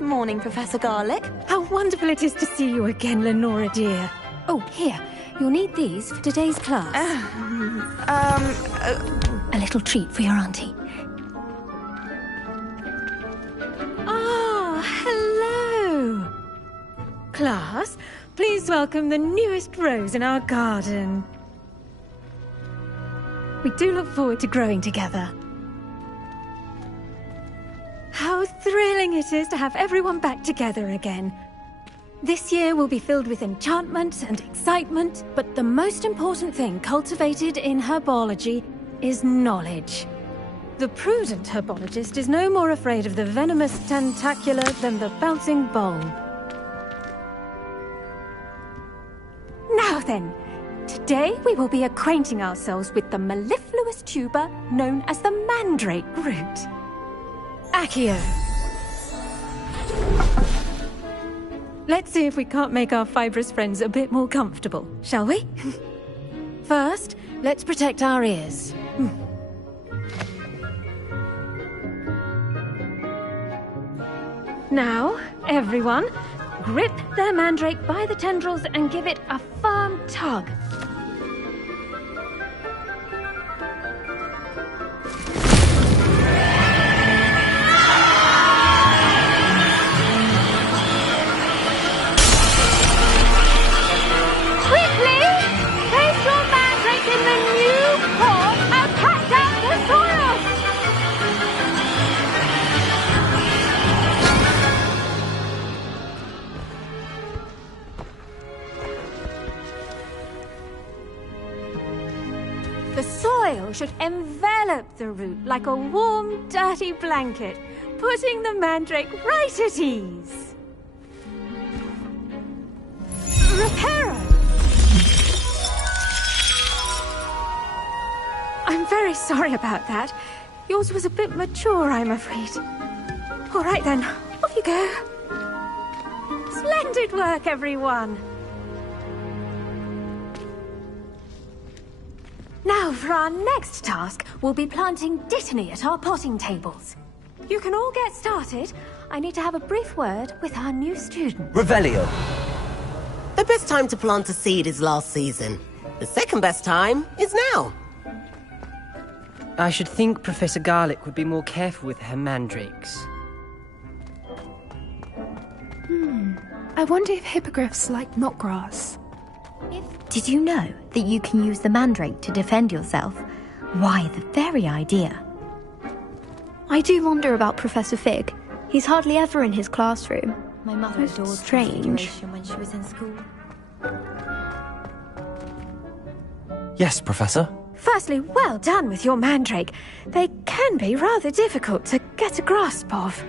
Morning, Professor Garlic. How wonderful it is to see you again, Lenora dear. Oh, here. You'll need these for today's class. A little treat for your auntie. Ah, hello. Class, please welcome the newest rose in our garden. We do look forward to growing together. How thrilling it is to have everyone back together again. This year will be filled with enchantment and excitement, but the most important thing cultivated in herbology is knowledge. The prudent herbologist is no more afraid of the venomous tentacula than the bouncing bulb. Now then, today we will be acquainting ourselves with the mellifluous tuber known as the mandrake root. Accio. Let's see if we can't make our fibrous friends a bit more comfortable, shall we? First, let's protect our ears. Now, everyone, grip their mandrake by the tendrils and give it a firm tug. The soil should envelop the root like a warm, dirty blanket, putting the mandrake right at ease. Reparo! I'm very sorry about that. Yours was a bit mature, I'm afraid. All right then, off you go. Splendid work, everyone. Now, for our next task, we'll be planting dittany at our potting tables. You can all get started. I need to have a brief word with our new student. Revelio. The best time to plant a seed is last season. The second best time is now. I should think Professor Garlic would be more careful with her mandrakes. I wonder if hippogriffs like knotgrass. Did you know that you can use the mandrake to defend yourself? Why, the very idea. I do wonder about Professor Fig. He's hardly ever in his classroom. My mother Most adored strange. Conjuration when she was in school. Yes, Professor. Firstly, well done with your mandrake. They can be rather difficult to get a grasp of.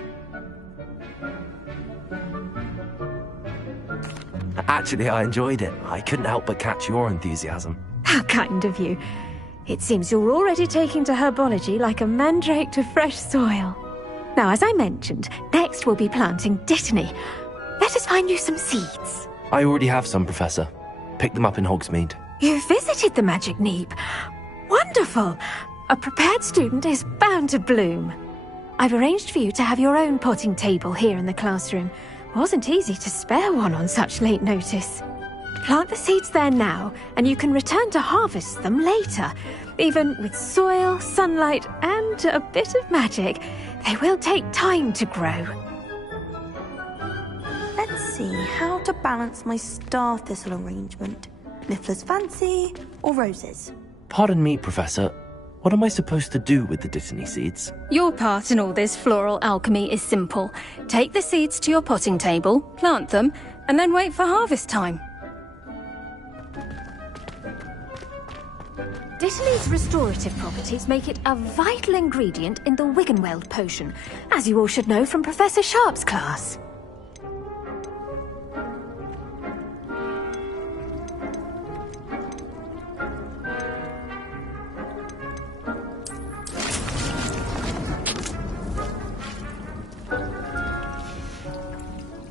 Actually, I enjoyed it. I couldn't help but catch your enthusiasm. How kind of you. It seems you're already taking to herbology like a mandrake to fresh soil. Now, as I mentioned, next we'll be planting dittany. Let us find you some seeds. I already have some, Professor. Picked them up in Hogsmeade. You visited the Magic Neep. Wonderful. A prepared student is bound to bloom. I've arranged for you to have your own potting table here in the classroom. Wasn't easy to spare one on such late notice. Plant the seeds there now, and you can return to harvest them later. Even with soil, sunlight, and a bit of magic, they will take time to grow. Let's see how to balance my star thistle arrangement. Niffler's fancy or roses? Pardon me, Professor. What am I supposed to do with the dittany seeds? Your part in all this floral alchemy is simple. Take the seeds to your potting table, plant them, and then wait for harvest time. Dittany's restorative properties make it a vital ingredient in the Wiggenweld potion, as you all should know from Professor Sharp's class.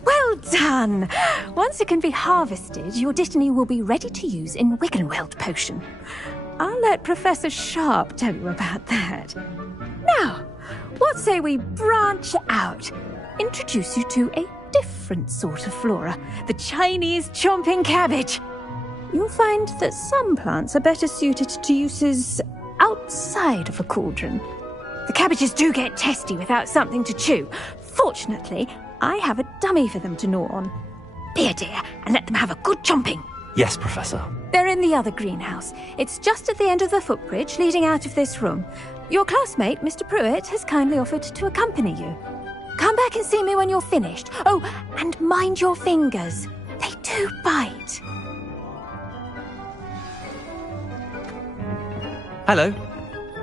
Well done! Once it can be harvested, your dittany will be ready to use in Wiggenweld potion. I'll let Professor Sharp tell you about that. Now, what say we branch out? introduce you to a different sort of flora, the Chinese chomping cabbage. You'll find that some plants are better suited to uses outside of a cauldron. The cabbages do get testy without something to chew. Fortunately, I have a dummy for them to gnaw on. Be a dear and let them have a good chomping. Yes, Professor. They're in the other greenhouse. It's just at the end of the footbridge leading out of this room. Your classmate, Mr. Pruitt, has kindly offered to accompany you. Come back and see me when you're finished. Oh, and mind your fingers. They do bite. Hello.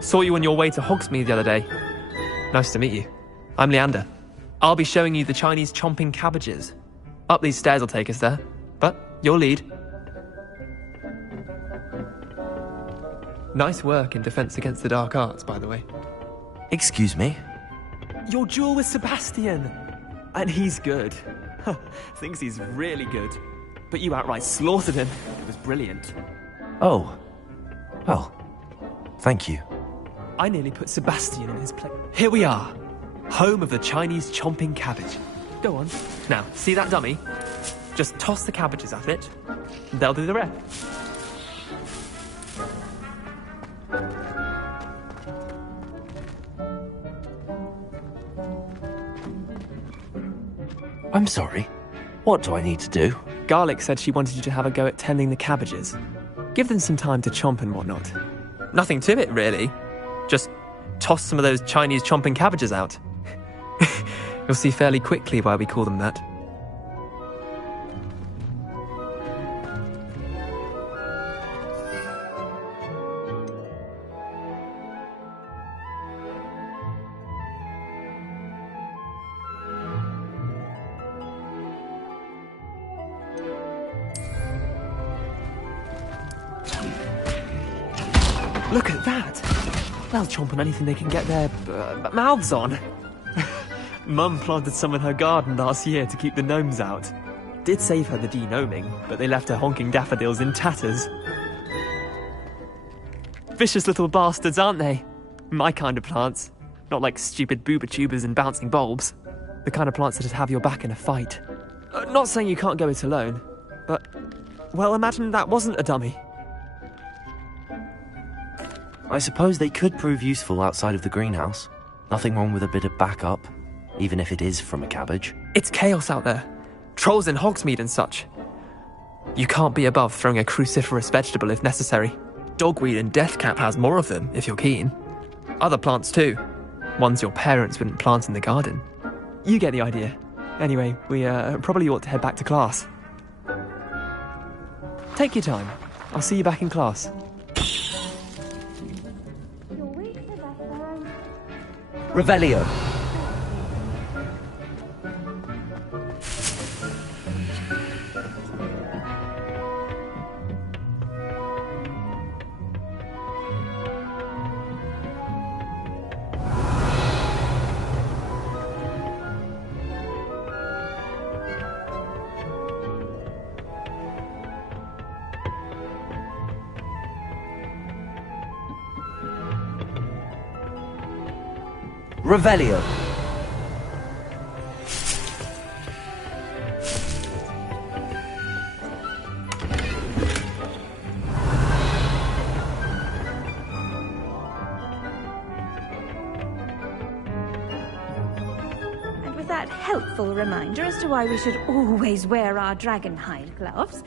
Saw you on your way to Hogsmeade the other day. Nice to meet you. I'm Leander. I'll be showing you the Chinese chomping cabbages. Up these stairs will take us there, but you'll lead. Nice work in Defense Against the Dark Arts, by the way. Excuse me? Your duel with Sebastian! And he's good. Thinks he's really good. But you outright slaughtered him. It was brilliant. Oh. Well, thank you. I nearly put Sebastian in his place. Here we are. Home of the Chinese chomping cabbage. Go on. Now, see that dummy? Just toss the cabbages at it. They'll do the rest. I'm sorry. What do I need to do? Garlic said she wanted you to have a go at tending the cabbages. Give them some time to chomp and whatnot. Nothing to it, really. Just toss some of those Chinese chomping cabbages out. You'll see fairly quickly why we call them that. Look at that! They'll chomp on anything they can get their mouths on. Mum planted some in her garden last year to keep the gnomes out. Did save her the de-gnoming, but they left her honking daffodils in tatters. Vicious little bastards, aren't they? My kind of plants. Not like stupid booba tubers and bouncing bulbs. The kind of plants that'd have your back in a fight. Not saying you can't go it alone, but... well, imagine that wasn't a dummy. I suppose they could prove useful outside of the greenhouse. Nothing wrong with a bit of backup, even if it is from a cabbage. It's chaos out there. Trolls in Hogsmeade and such. You can't be above throwing a cruciferous vegetable if necessary. Dogweed and deathcap has more of them, if you're keen. Other plants too. Ones your parents wouldn't plant in the garden. You get the idea. Anyway, we probably ought to head back to class. Take your time. I'll see you back in class. Revelio. Revelio. And with that helpful reminder as to why we should always wear our dragon hide gloves,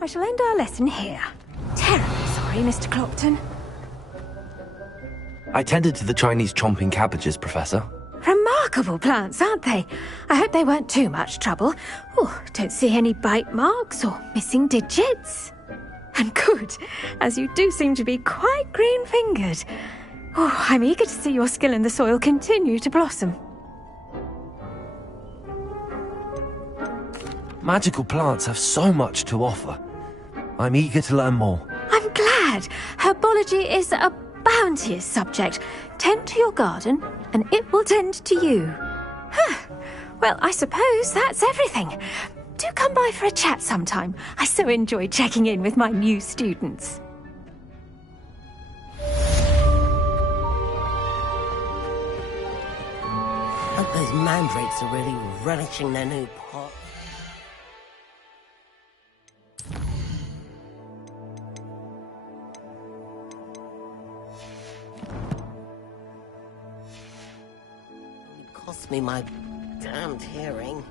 I shall end our lesson here. Terribly sorry, Mr. Clopton. I tended to the Chinese chomping cabbages, Professor. Remarkable plants, aren't they? I hope they weren't too much trouble. Oh, don't see any bite marks or missing digits. And good, as you do seem to be quite green-fingered. Oh, I'm eager to see your skill in the soil continue to blossom. Magical plants have so much to offer. I'm eager to learn more. I'm glad. Herbology is a bounteous subject. Tend to your garden, and it will tend to you. Well, I suppose that's everything. Do come by for a chat sometime. I so enjoy checking in with my new students. A Those mandrakes are really relishing their new pot. It cost me my damned hearing.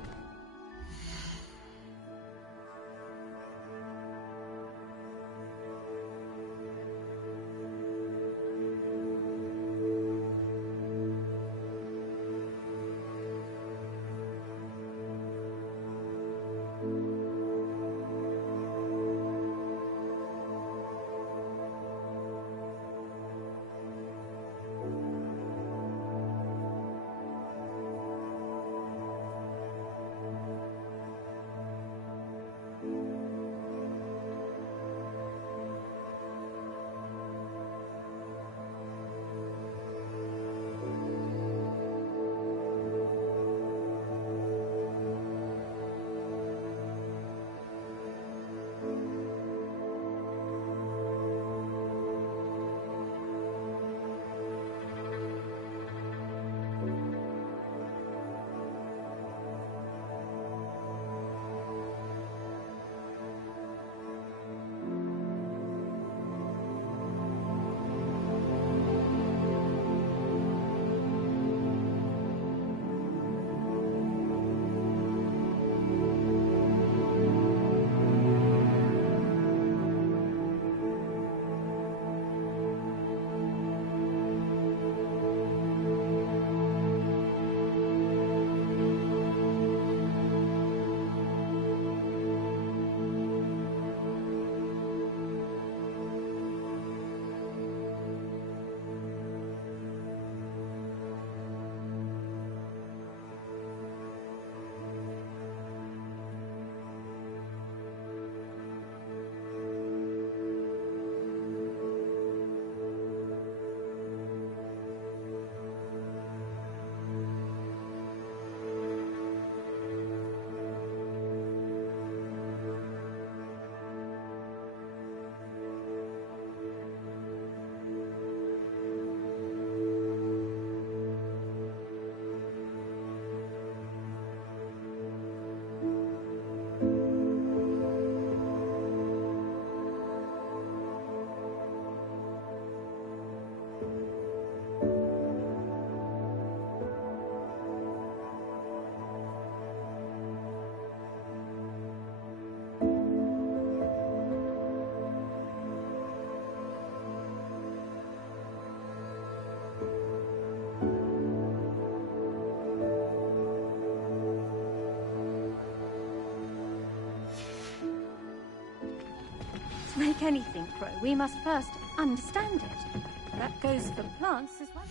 To make anything grow, we must first understand it. That goes for plants as well.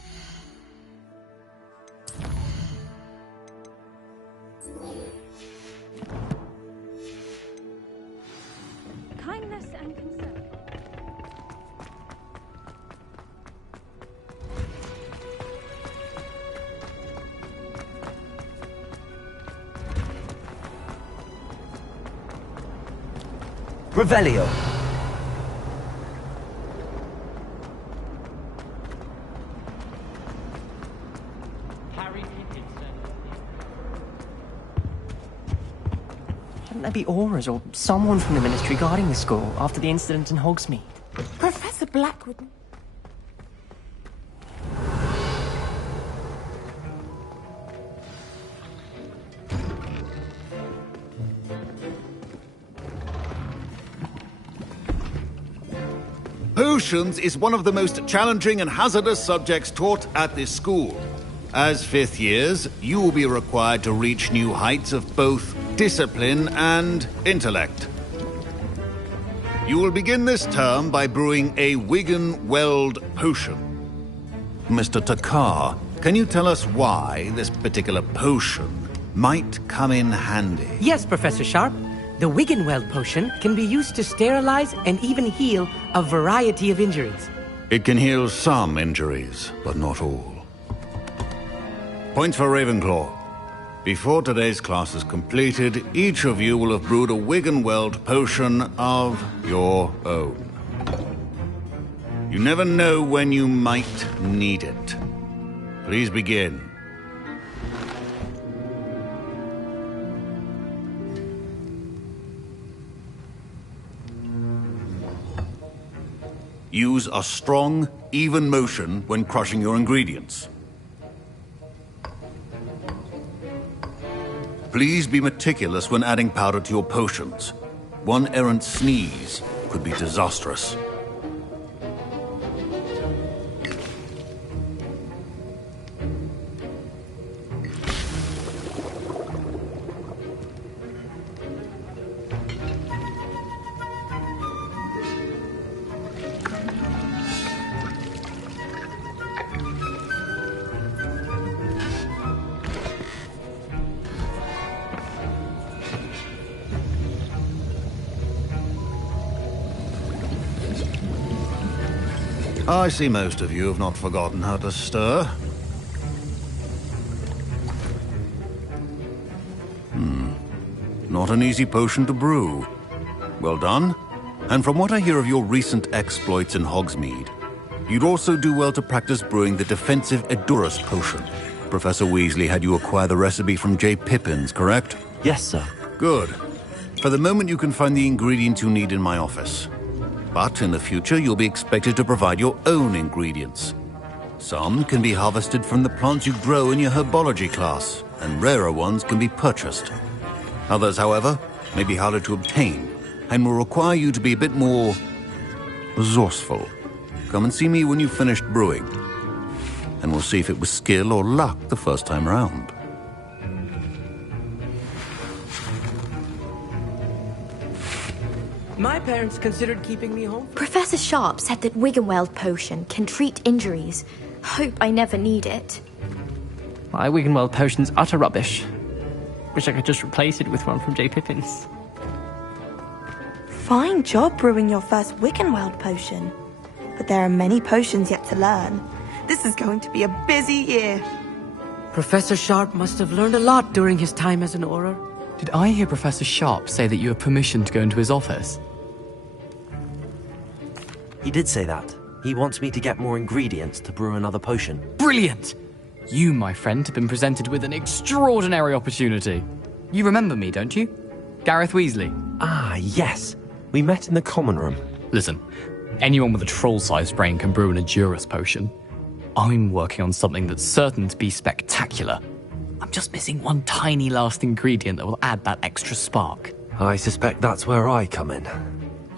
Kindness and concern. Revelio. Shouldn't there be Auras or someone from the Ministry guarding the school after the incident in Hogsmeade? Professor Blackwood... Potions is one of the most challenging and hazardous subjects taught at this school. As fifth years, you will be required to reach new heights of both discipline and intellect. You will begin this term by brewing a Wigan-Weld potion. Mr. Takar, can you tell us why this particular potion might come in handy? Yes, Professor Sharp. The Wiggenweld potion can be used to sterilize and even heal a variety of injuries. It can heal some injuries, but not all. Point for Ravenclaw. Before today's class is completed, each of you will have brewed a Wiggenweld potion of your own. You never know when you might need it. Please begin. Use a strong, even motion when crushing your ingredients. Please be meticulous when adding powder to your potions. One errant sneeze could be disastrous. I see most of you have not forgotten how to stir. Not an easy potion to brew. Well done. And from what I hear of your recent exploits in Hogsmeade, you'd also do well to practice brewing the defensive Edurus potion. Professor Weasley had you acquire the recipe from J. Pippin's, correct? Yes, sir. Good. For the moment, you can find the ingredients you need in my office. But in the future, you'll be expected to provide your own ingredients. Some can be harvested from the plants you grow in your herbology class, and rarer ones can be purchased. Others, however, may be harder to obtain, and will require you to be a bit more resourceful. Come and see me when you've finished brewing, and we'll see if it was skill or luck the first time round. My parents considered keeping me home. Professor Sharp said that Wiggenweld potion can treat injuries. Hope I never need it. My Wiggenweld potion's utter rubbish. Wish I could just replace it with one from J. Pippin's. Fine job brewing your first Wiggenweld potion. But there are many potions yet to learn. This is going to be a busy year. Professor Sharp must have learned a lot during his time as an Auror. Did I hear Professor Sharp say that you have permission to go into his office? He did say that. He wants me to get more ingredients to brew another potion. Brilliant! You, my friend, have been presented with an extraordinary opportunity. You remember me, don't you? Gareth Weasley. Ah, yes. We met in the common room. Listen, anyone with a troll-sized brain can brew an Edurus potion. I'm working on something that's certain to be spectacular. I'm just missing one tiny last ingredient that will add that extra spark. I suspect that's where I come in.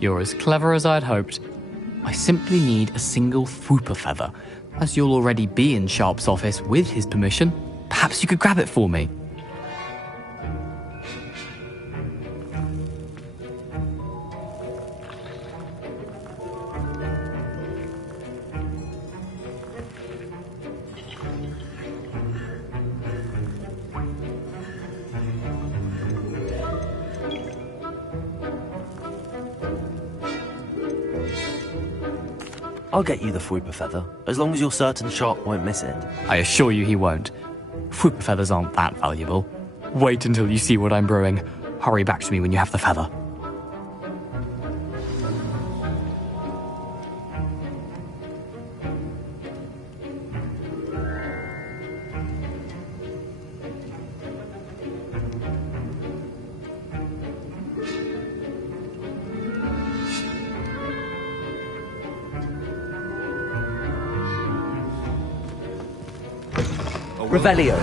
You're as clever as I'd hoped. I simply need a single Fwooper feather. As you'll already be in Sharp's office with his permission, perhaps you could grab it for me. I'll get you the Fwooper feather, as long as you're certain Sharp won't miss it. I assure you he won't. Fwooper feathers aren't that valuable. Wait until you see what I'm brewing. Hurry back to me when you have the feather. Revelio.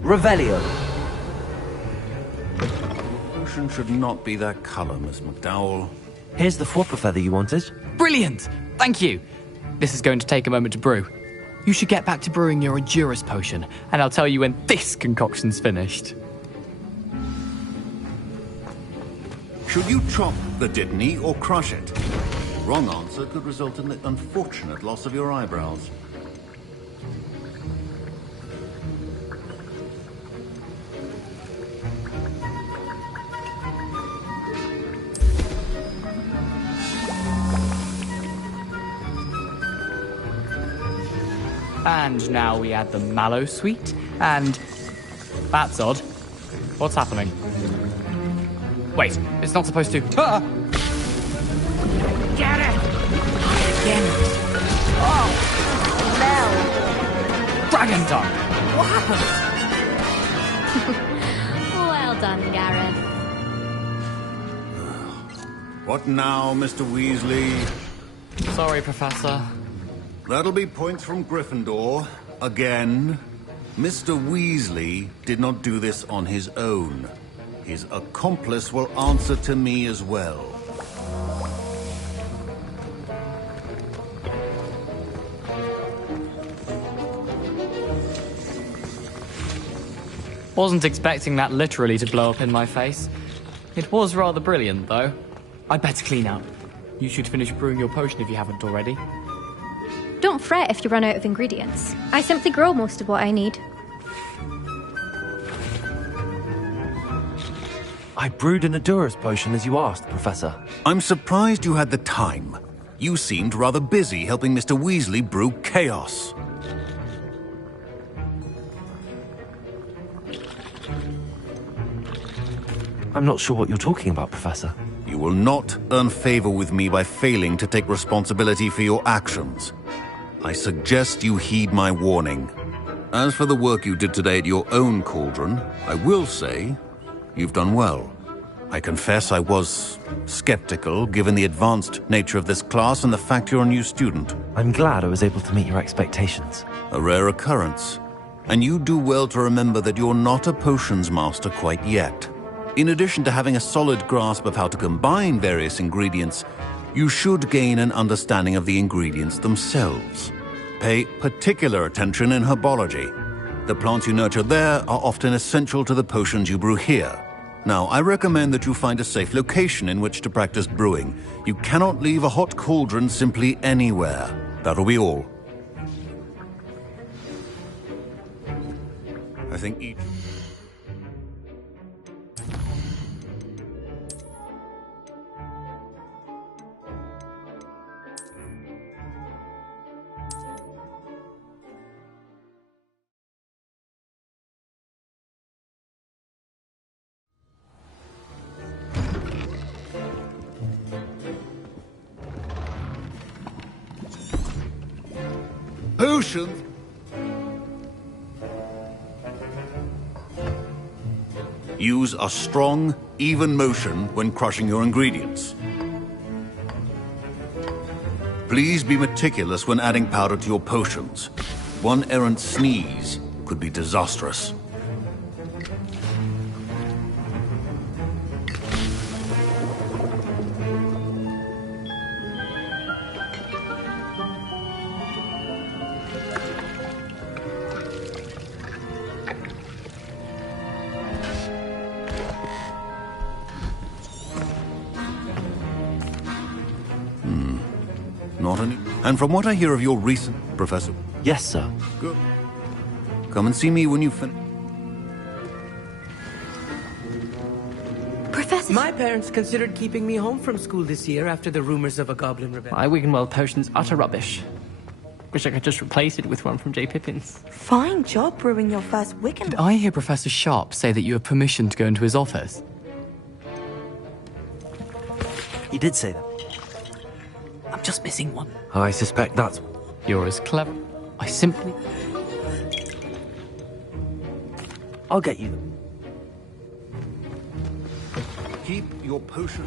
Revelio. Potion should not be that color, Miss McDowell. Here's the Fwooper feather you wanted. Brilliant! Thank you! This is going to take a moment to brew. You should get back to brewing your Edurus potion, and I'll tell you when this concoction's finished. Should you chop the Dittany or crush it? Wrong answer could result in the unfortunate loss of your eyebrows. And now we add the mallow sweet, and... That's odd. What's happening? Wait, it's not supposed to... Ah! Get it! Again. Oh! Dragon tongue! What happened? Well done, Gareth. What now, Mr. Weasley? Sorry, Professor. That'll be points from Gryffindor. Again. Mr. Weasley did not do this on his own. His accomplice will answer to me as well. Wasn't expecting that literally to blow up in my face. It was rather brilliant, though. I'd better clean up. You should finish brewing your potion if you haven't already. Don't fret if you run out of ingredients. I simply grow most of what I need. I brewed an Adurus potion as you asked, Professor. I'm surprised you had the time. You seemed rather busy helping Mr. Weasley brew chaos. I'm not sure what you're talking about, Professor. You will not earn favor with me by failing to take responsibility for your actions. I suggest you heed my warning. As for the work you did today at your own cauldron, I will say you've done well. I confess I was skeptical, given the advanced nature of this class and the fact you're a new student. I'm glad I was able to meet your expectations. A rare occurrence. And you do well to remember that you're not a potions master quite yet. In addition to having a solid grasp of how to combine various ingredients, you should gain an understanding of the ingredients themselves. Pay particular attention in herbology. The plants you nurture there are often essential to the potions you brew here. Now, I recommend that you find a safe location in which to practice brewing. You cannot leave a hot cauldron simply anywhere. That'll be all. I think each... Potions? Use a strong, even motion when crushing your ingredients. Please be meticulous when adding powder to your potions. One errant sneeze could be disastrous. Not any. And from what I hear of your recent, Professor... Yes, sir. Good. Come and see me when you finish. Professor... My parents considered keeping me home from school this year after the rumors of a goblin rebellion. My Wiggenweld potion's utter rubbish. Wish I could just replace it with one from J. Pippin's. Fine job brewing your first Wiccan. Did I hear Professor Sharp say that you have permission to go into his office? He did say that. I'm just missing one. I suspect that's... You're as clever. I simply... I'll get you. Keep your potion...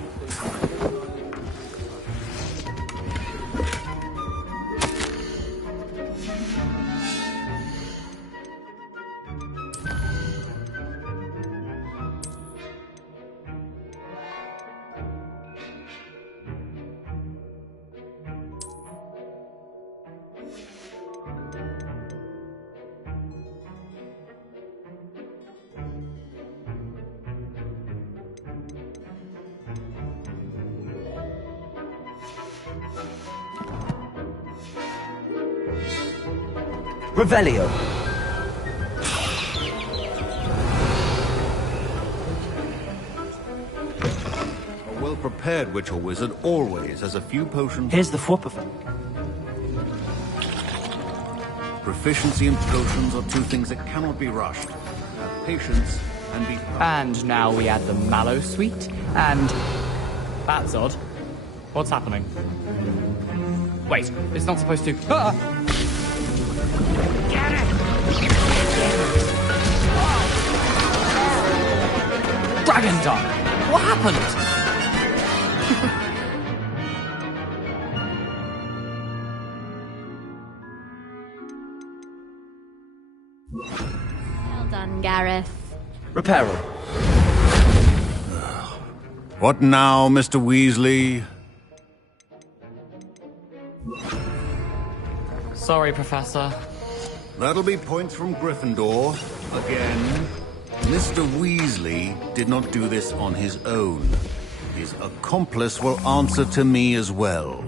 Revelio. A well-prepared witch or wizard always has a few potions... Here's the Fwop effect. Proficiency and potions are two things that cannot be rushed. Have patience and be... And now we add the mallow sweet, and... That's odd. What's happening? Wait, it's not supposed to... Ah! Get it! Dragon Dung! What happened? Well done, Gareth. Reparo. What now, Mr. Weasley? Sorry, Professor. That'll be points from Gryffindor. Again. Mr. Weasley did not do this on his own. His accomplice will answer to me as well.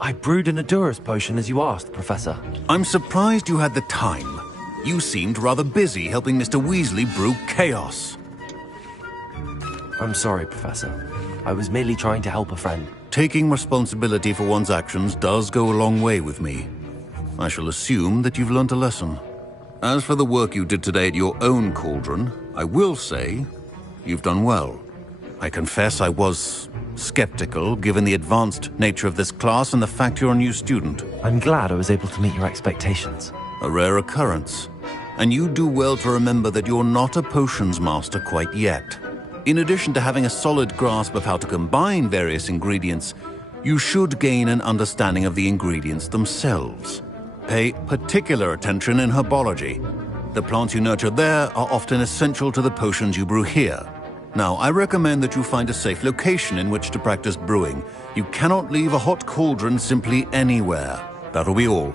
I brewed an Adurus potion as you asked, Professor. I'm surprised you had the time. You seemed rather busy helping Mr. Weasley brew chaos. I'm sorry, Professor. I was merely trying to help a friend. Taking responsibility for one's actions does go a long way with me. I shall assume that you've learnt a lesson. As for the work you did today at your own cauldron, I will say you've done well. I confess I was skeptical, given the advanced nature of this class and the fact you're a new student. I'm glad I was able to meet your expectations. A rare occurrence. And you do well to remember that you're not a potions master quite yet. In addition to having a solid grasp of how to combine various ingredients, you should gain an understanding of the ingredients themselves. Pay particular attention in herbology. The plants you nurture there are often essential to the potions you brew here. Now, I recommend that you find a safe location in which to practice brewing. You cannot leave a hot cauldron simply anywhere. That'll be all.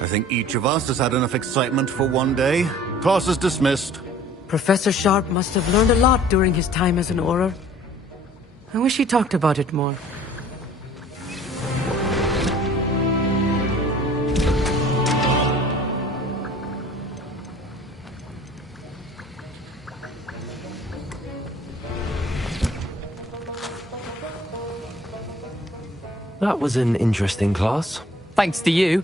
I think each of us has had enough excitement for one day. Class is dismissed. Professor Sharp must have learned a lot during his time as an Auror. I wish he talked about it more. That was an interesting class. Thanks to you.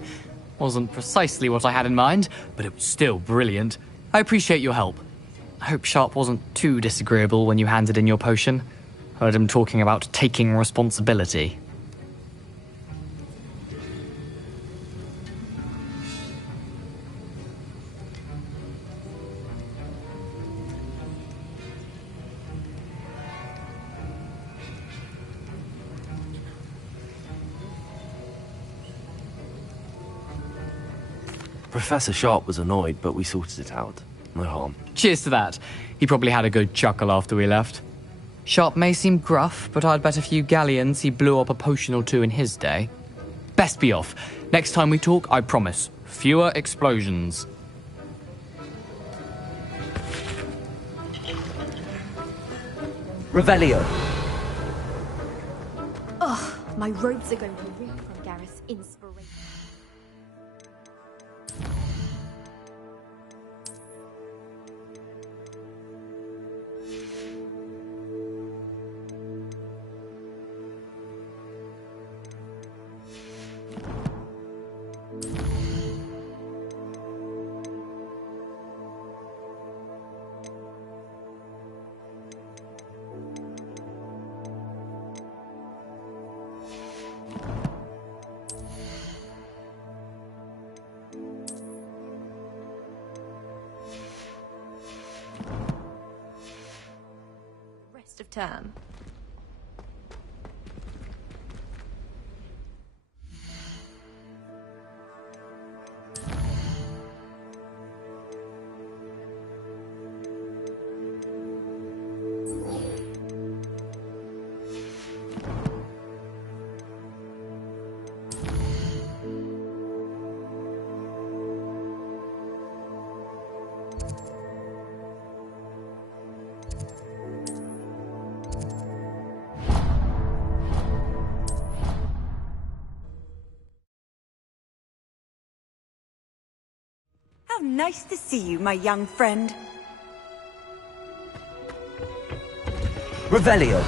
Wasn't precisely what I had in mind, but it was still brilliant. I appreciate your help. I hope Sharp wasn't too disagreeable when you handed in your potion. Heard him talking about taking responsibility. Professor Sharp was annoyed, but we sorted it out. No harm. Cheers to that. He probably had a good chuckle after we left. Sharp may seem gruff, but I'd bet a few galleons he blew up a potion or two in his day. Best be off. Next time we talk, I promise, fewer explosions. Revelio. Ugh, my robes are going to reek from Gareth's inspiration. Of term. How nice to see you, my young friend. Revelio.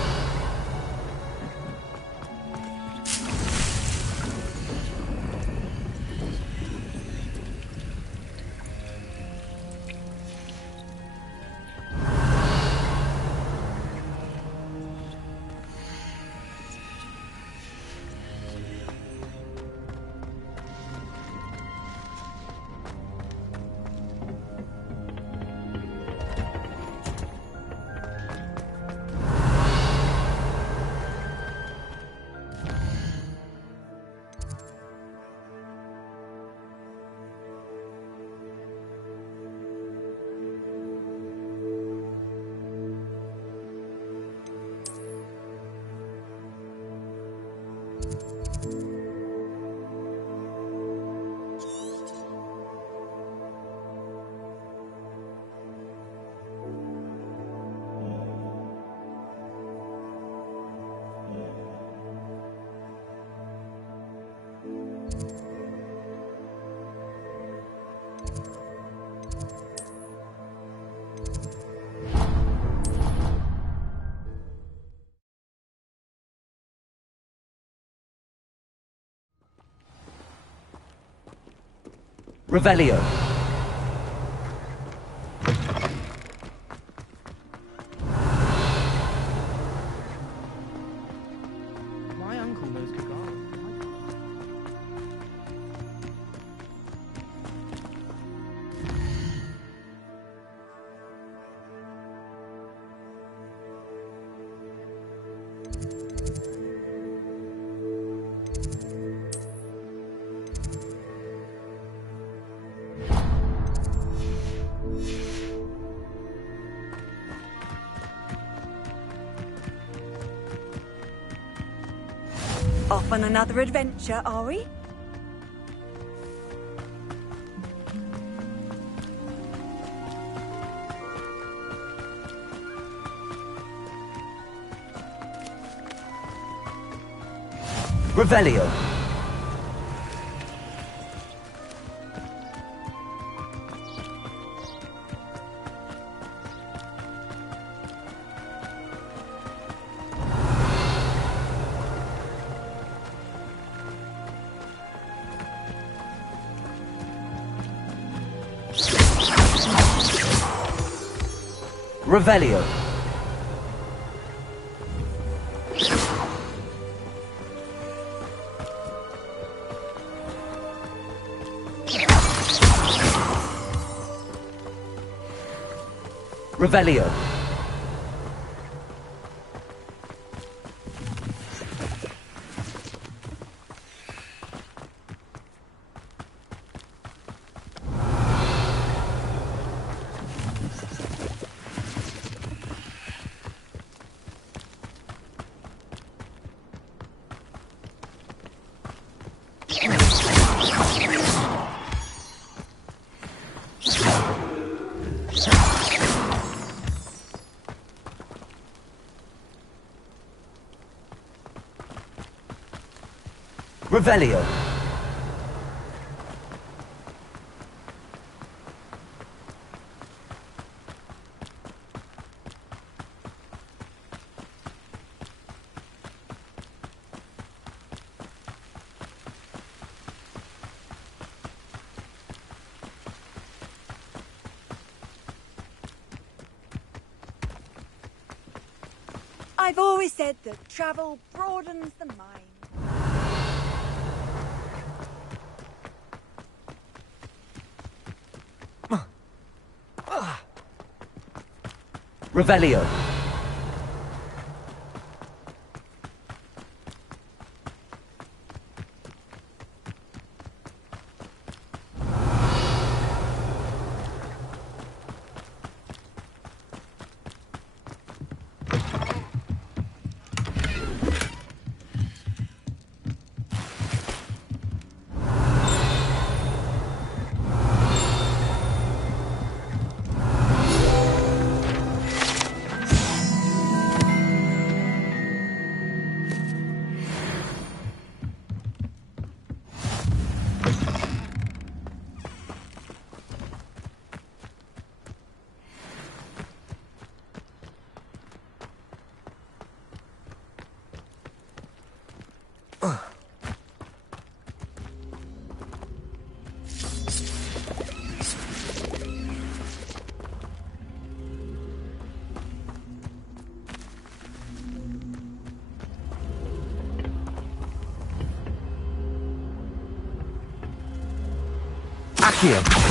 Revelio. My uncle knows Kagara. Off on another adventure, are we? Revelio. Revelio. Revelio. Revelio. I've always said that travel broadens the mind. Revelio. Accio.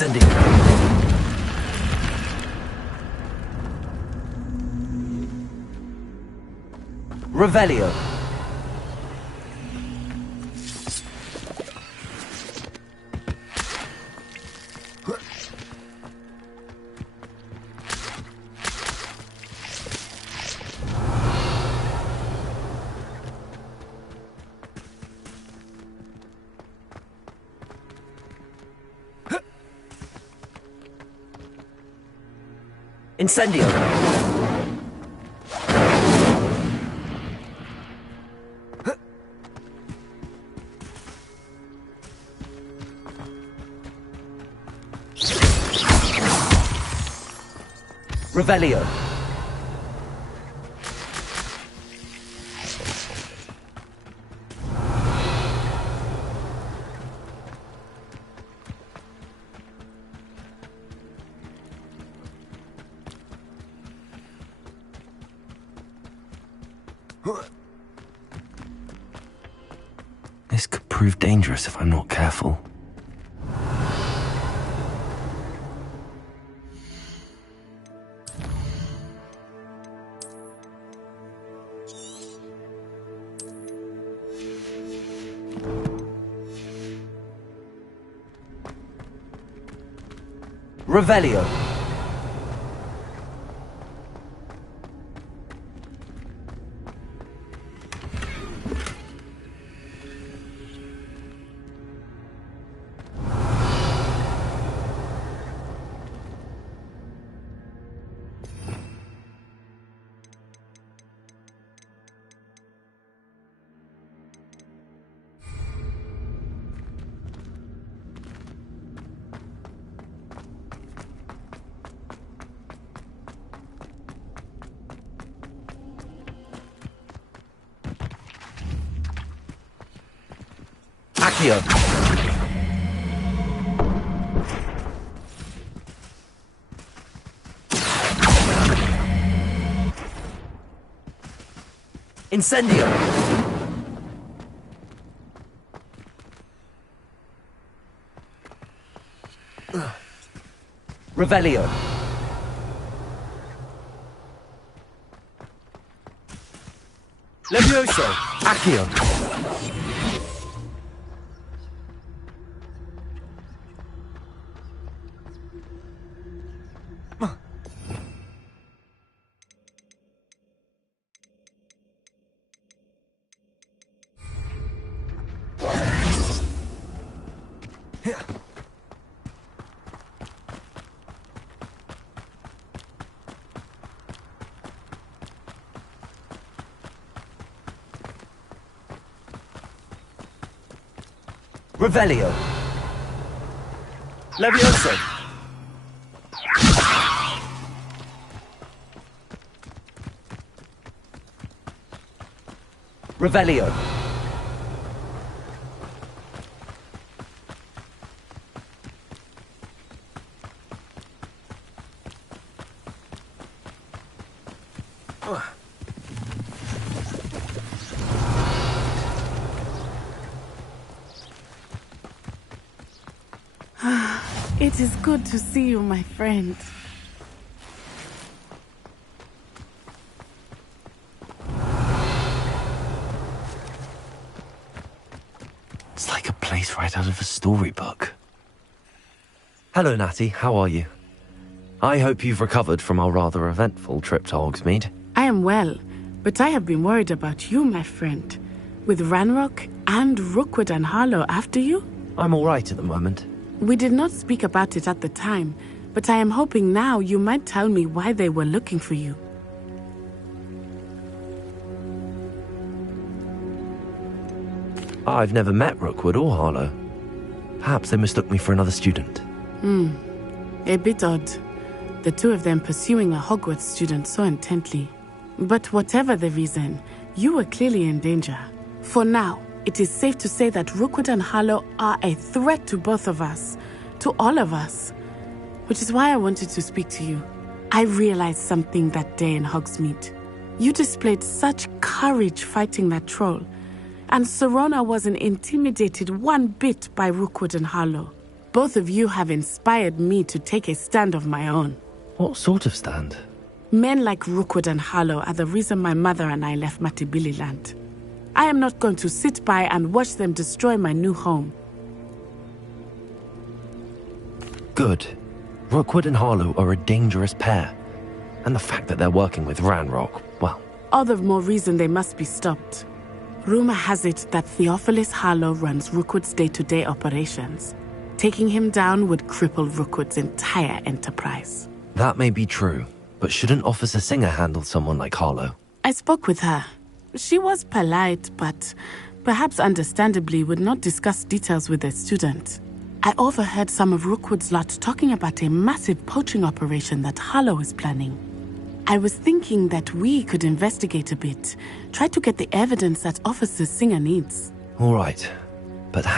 Incendio. Revelio. Incendio. Revelio. This could prove dangerous if I'm not careful. Revelio. Accio. Incendio. Revelio. Levioso. Accio. Revelio. Levioso. Revelio. It is good to see you, my friend. It's like a place right out of a storybook. Hello, Natty. How are you? I hope you've recovered from our rather eventful trip to Hogsmeade. I am well, but I have been worried about you, my friend. With Ranrock and Rookwood and Harlow after you? I'm all right at the moment. We did not speak about it at the time, but I am hoping now you might tell me why they were looking for you. I've never met Rookwood or Harlow. Perhaps they mistook me for another student. A bit odd. The two of them pursuing a Hogwarts student so intently. But whatever the reason, you were clearly in danger. For now, it is safe to say that Rookwood and Harlow are a threat to both of us, to all of us. Which is why I wanted to speak to you. I realized something that day in Hogsmeade. You displayed such courage fighting that troll, and Serona wasn't intimidated one bit by Rookwood and Harlow. Both of you have inspired me to take a stand of my own. What sort of stand? Men like Rookwood and Harlow are the reason my mother and I left Matibili land. I am not going to sit by and watch them destroy my new home. Good. Rookwood and Harlow are a dangerous pair. And the fact that they're working with Ranrock, well... All the more reason they must be stopped. Rumor has it that Theophilus Harlow runs Rookwood's day-to-day operations. Taking him down would cripple Rookwood's entire enterprise. That may be true, but shouldn't Officer Singer handle someone like Harlow? I spoke with her. She was polite, but perhaps understandably would not discuss details with a student. I overheard some of Rookwood's lot talking about a massive poaching operation that Harlow is planning. I was thinking that we could investigate a bit, try to get the evidence that Officer Singer needs. All right, but